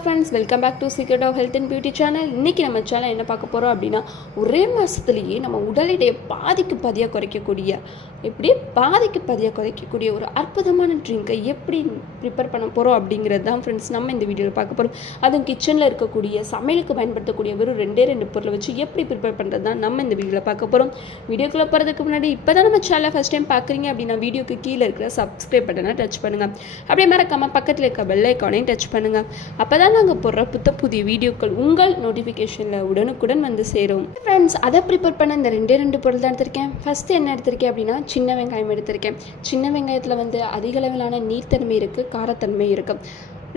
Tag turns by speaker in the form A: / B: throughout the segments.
A: Friends welcome back to secret of health and beauty channel இன்றைக்கி நம்ம channel என்ன பார்க்க போகிறோம் அப்படின்னா ஒரே மாதத்துலேயே நம்ம உடல் எடையை பாதிக்கு பாதியாக குறைக்கக்கூடிய எப்படி பாதிக்கு பாதியாக குறைக்கக்கூடிய ஒரு அற்புதமான ட்ரிங்கை எப்படி ப்ரிப்பேர் பண்ண போகிறோம் அப்படிங்கிறது தான் ஃப்ரெண்ட்ஸ் நம்ம இந்த வீடியோவில் பார்க்க போகிறோம் அதுவும் கிச்சனில் இருக்கக்கூடிய சமையலுக்கு பயன்படுத்தக்கூடிய வெறும் ரெண்டே ரெண்டு பொருளை வச்சு எப்படி ப்ரிப்பேர் பண்ணுறது தான் நம்ம இந்த வீடியோவில் பார்க்க போகிறோம் வீடியோக்குள்ளே போகிறதுக்கு முன்னாடி இப்போ தான் நம்ம சேனலை ஃபஸ்ட் டைம் பார்க்குறீங்க அப்படின்னா வீடியோக்கு கீழே இருக்கிற சப்ஸ்கிரைப் பட்டனை டச் பண்ணுங்கள் அப்படியே மறக்காமல் பக்கத்தில் இருக்க பெல் ஐக்கானையும் டச் பண்ணுங்கள் அப்போ தான் நாங்கள் போடுற புத்த புதிய வீடியோக்கள் உங்கள் நோட்டிஃபிகேஷனில் உடனுக்குடன் வந்து சேரும். ஃப்ரெண்ட்ஸ் அதை ப்ரிப்பேர் பண்ண இந்த ரெண்டே ரெண்டு பொருள் தான் எடுத்திருக்கேன். ஃபஸ்ட்டு என்ன எடுத்திருக்கேன் அப்படின்னா சின்ன வெங்காயம் எடுத்திருக்கேன். சின்ன வெங்காயத்தில் வந்து அதிக அளவிலான நீர்த்தன்மை இருக்குது காரத்தன்மை இருக்குது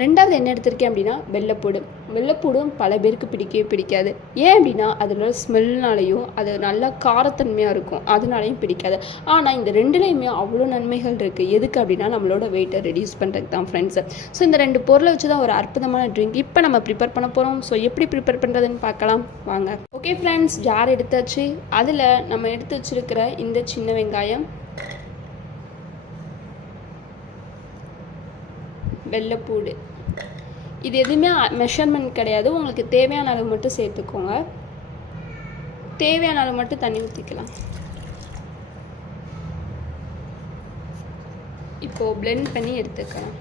A: ரெண்டாவது என்ன எடுத்திருக்கேன் அப்படின்னா வெள்ளைப்பூடு. வெள்ளைப்பூடும் பல பேருக்கு பிடிக்கவே பிடிக்காது. ஏன் அப்படின்னா அதில் ஸ்மெல்னாலையும் அது நல்லா காரத்தன்மையாக இருக்கும். அதனாலையும் பிடிக்காது. ஆனால் இந்த ரெண்டுலேயுமே அவ்வளோ நன்மைகள் இருக்குது எதுக்கு அப்படின்னா நம்மளோட வெயிட்டை ரெடியூஸ் பண்ணுறதுக்கு தான் ஃப்ரெண்ட்ஸு ஸோ இந்த ரெண்டு பொருளை வச்சு தான் ஒரு அற்புதமான ட்ரிங்க் இப்போ நம்ம ப்ரிப்பேர் பண்ண போகிறோம் ஸோ எப்படி ப்ரிப்பேர் பண்ணுறதுன்னு பார்க்கலாம். வாங்க. ஓகே ஃப்ரெண்ட்ஸ் ஜார் எடுத்தாச்சு? அதில் நம்ம எடுத்து வச்சிருக்கிற இந்த சின்ன வெங்காயம். வெள்ளைப்பூடு. இது எதுவுமே மெஷர்மெண்ட் கிடையாது. உங்களுக்கு தேவையான அளவு மட்டும் சேர்த்துக்கோங்க. தேவையான அளவு மட்டும் தண்ணி ஊற்றிக்கலாம் இப்போது பிளெண்ட் பண்ணி எடுத்துக்கலாம்.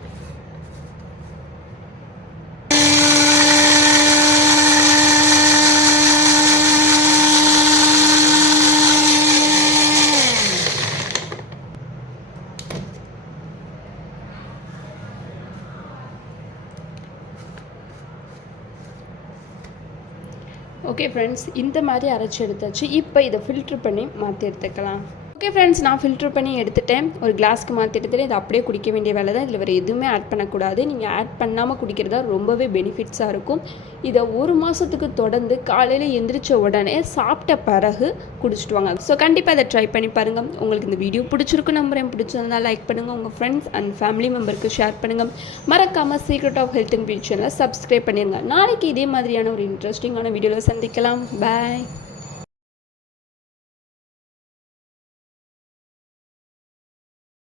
A: ஓகே ஃப்ரெண்ட்ஸ் இந்த மாதிரி அரைச்சி எடுத்தாச்சு. இப்போ இதை ஃபில்ட்ரு பண்ணி மாற்றி எடுத்துக்கலாம். ஓகே ஃப்ரெண்ட்ஸ் நான் ஃபில்டர் பண்ணி எடுத்துட்டேன். ஒரு கிளாஸ்க்கு மாற்றி எடுத்துட்டு இதை அப்படியே குடிக்க வேண்டிய வேலை தான். இதில் வேறு எதுவுமே ஆட் பண்ணக்கூடாது. நீங்கள் ஆட் பண்ணாமல் குடிக்கிறதா ரொம்பவே பெனிஃபிட்ஸாக இருக்கும். இதை ஒரு மாதத்துக்கு தொடர்ந்து காலையில் எந்திரிச்ச உடனே சாப்பிட்ட பிறகு குடிச்சிட்டு வாங்க. ஸோ கண்டிப்பாக அதை ட்ரை பண்ணி பாருங்கள் உங்களுக்கு இந்த வீடியோ பிடிச்சிருக்கு நம்புறேன். பிடிச்சிருந்தா லைக் பண்ணுங்கள் உங்கள் ஃப்ரெண்ட்ஸ் அண்ட் ஃபேமிலி மெம்பருக்கு ஷேர் பண்ணுங்கள் மறக்காமல் secret of health and beauty சேனலை சப்ஸ்கிரைப் பண்ணிடுங்க நாளைக்கு இதே மாதிரியான ஒரு இன்ட்ரெஸ்டிங்கான வீடியோவில் சந்திக்கலாம். பாய்